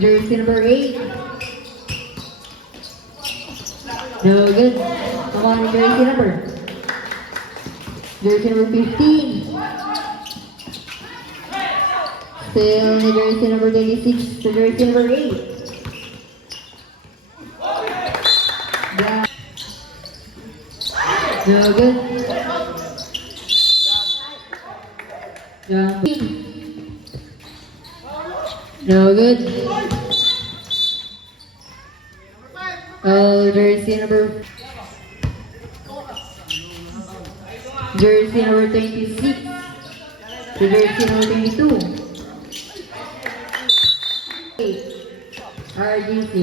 Jersey number 8. No good. Come on, jersey number. Jersey number 15. Still the jersey number 26 to jersey number 8. Yeah. No good. Yeah. No good. Oh, jersey number 26 to jersey number 22. RGC.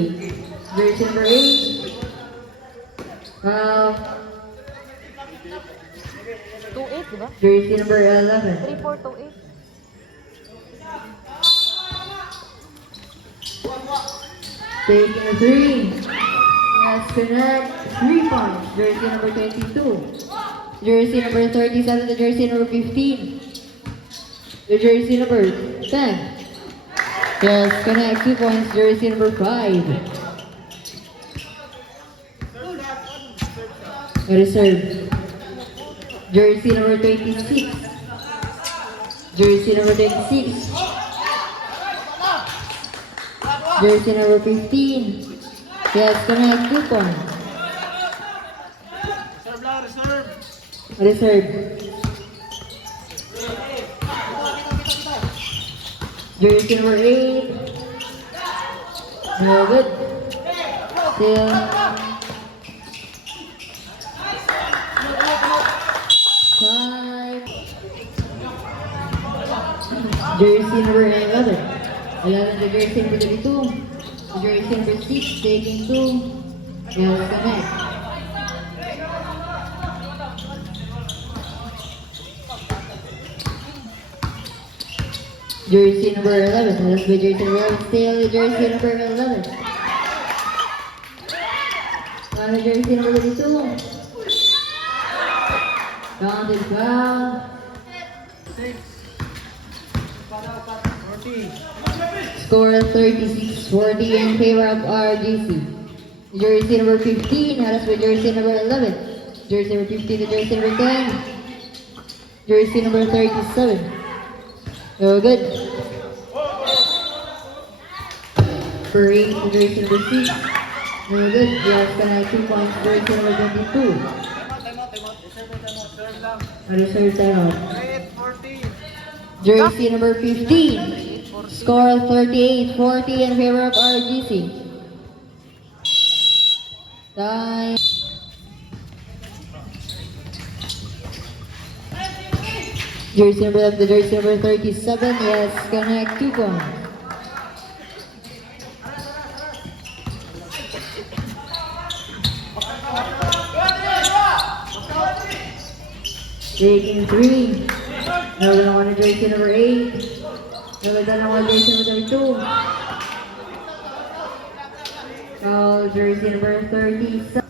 Jersey number 8. 2-8, di ba? Jersey number 11. 3-4-2-8. Taking a 3. Yes, connect. 3 points. Jersey number 22. Jersey number 37 to jersey number 15. The jersey number 10. Yes, connect. 2 points. Jersey number 5. Reserve. Jersey number 26. Jersey number 26. Jersey number 15. Yes, connect. 2 points. Reserve. Jersey number 8. No good. Still. Jersey number 11. 11 to jersey number 32. Jersey number 6 taking 2. Yes, connect. Jersey number 11. That's by jersey number 11. Still jersey number 11. Jersey number 32. Counted foul. 40. Score 36-40 in favor of RGC. Jersey number 15, Harris with jersey number 11. Jersey number 15 to jersey number 10. Jersey number 37. No good. For 8 to jersey number 6. No good. Yes, connect 2 points. Jersey number 22. Reserve timeout. 40. Jersey number 15. Score 38-40 in favor of RGC. Time. Jersey number 11 to jersey number 37. Yes, connect 2 points. Taking 3. No one to jersey number 8. No one jersey number 2. Oh, jersey number 37.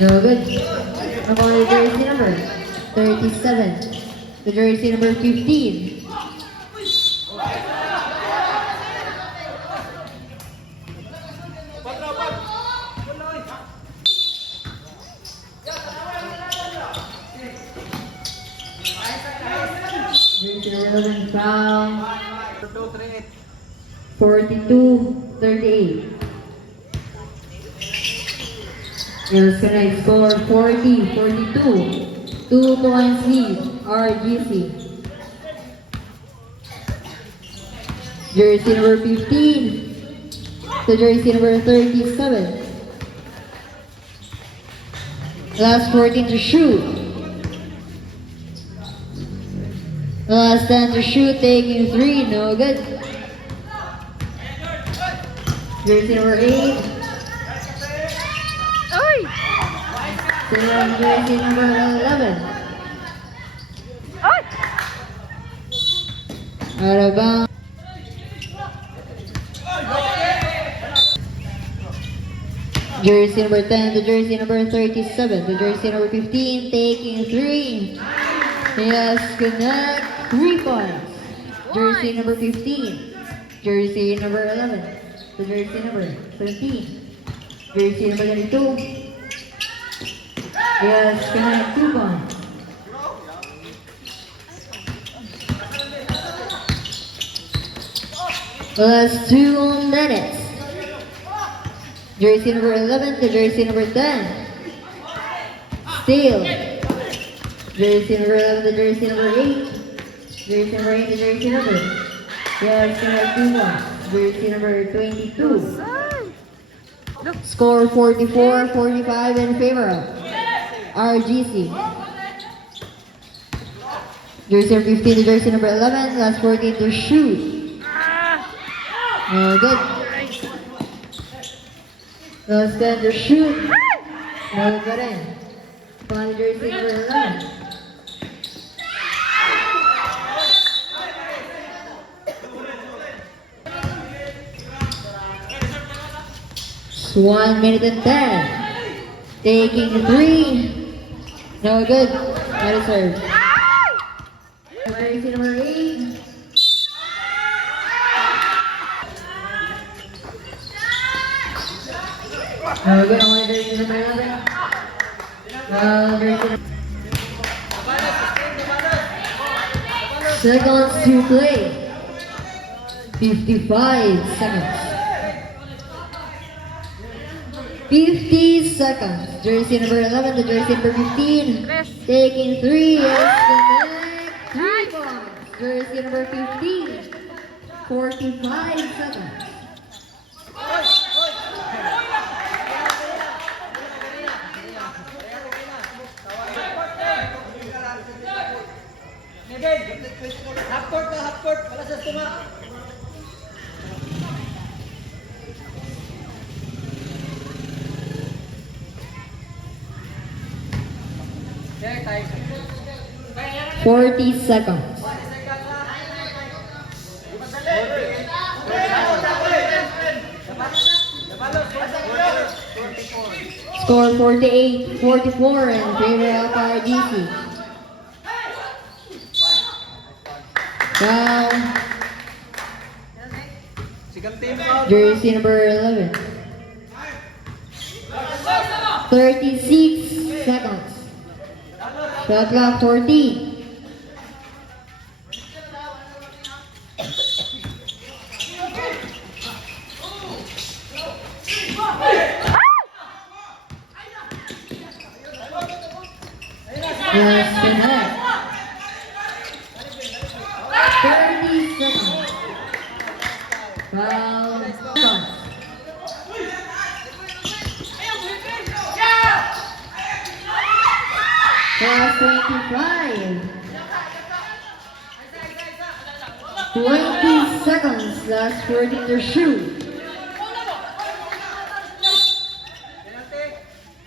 No good. No one jersey number 37. The jersey number 15. Jersey number 11 foul. 42-38. Yes, connect. Score 40-42. 2 points lead. RGC. Jersey number 15 to jersey number 37. Last 14 to shoot. Last 10 to shoot, taking 3, no good. Jersey number 8. Ay! Still on jersey number 11. Ay! Out of bounds. Jersey number 10 to jersey number 37 to jersey number 15, taking 3. Yes, connect. 3 points. jersey number 15. Jersey number 11. The jersey number 17. Jersey number 22. Yes, connect 2 points. Last 2 minutes. Jersey number 11 to jersey number 10. Steal. Jersey number 11 to jersey number 8. Jersey number 8 to jersey number. Yes, connect 2 points. Jersey number 22. Score 44-45 in favor of RGC. Jersey number 15 to jersey number 11. Last 14 to shoot. No good. Last 10 to shoot. No good in. Final jersey number 11. It's 1 minute and 10. Taking 3. No good. Not a serve. Jersey number 8. No good. Only jersey number 11. Jersey number... Seconds to play. 55 seconds. 50 seconds. Jersey number 11 to jersey number 15. Taking 3. Yes, connect. 3 points. Jersey number 15. 45 seconds. Half court ka, half court. Wala sa tuma. Okay, time. 40 seconds. Score 48-44 in favor of RGC. Foul. Jersey number 11. 36 seconds. Shot clock 14. Yes, connect. 30 seconds. Foul. Plus 25. 20 seconds. Last 14 to shoot.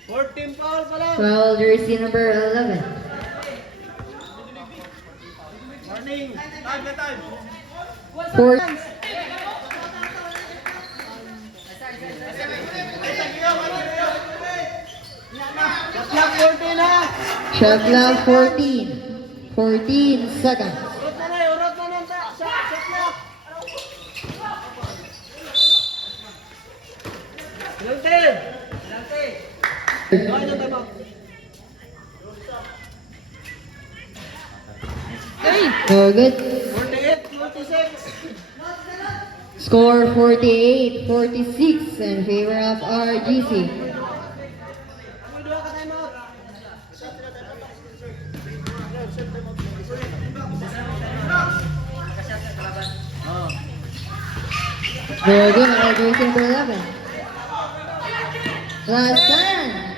14 foul pa lang. Foul jersey number 11. Morning. Time na time. 4. Shot clock 14 ha. Shot clock 14. 14 seconds. Urot na na, urot na na. Shot clock. Ilang team? Ilang team? Okay na tama. No good. 48, 46. Score 48-46 in favor of RGC. May dua ka time out. No good. Jersey number 11. Last 10.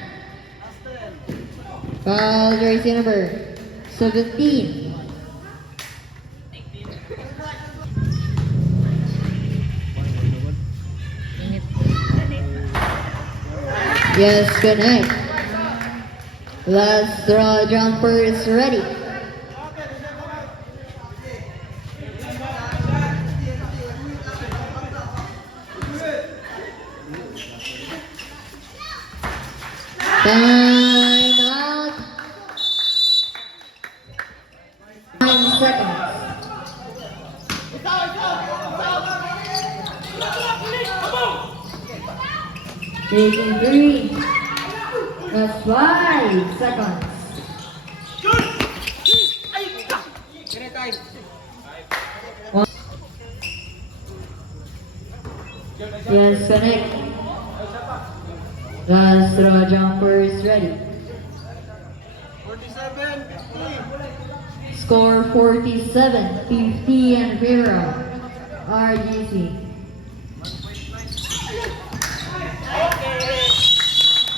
Foul jersey number 17. Yes, good night. Last draw jumper is ready. Time out. 9 seconds. Taking 3. That's 5 seconds. One. Yes, connect. Last throw jumper is ready. 47. Score 47, 50 in favor of RGC.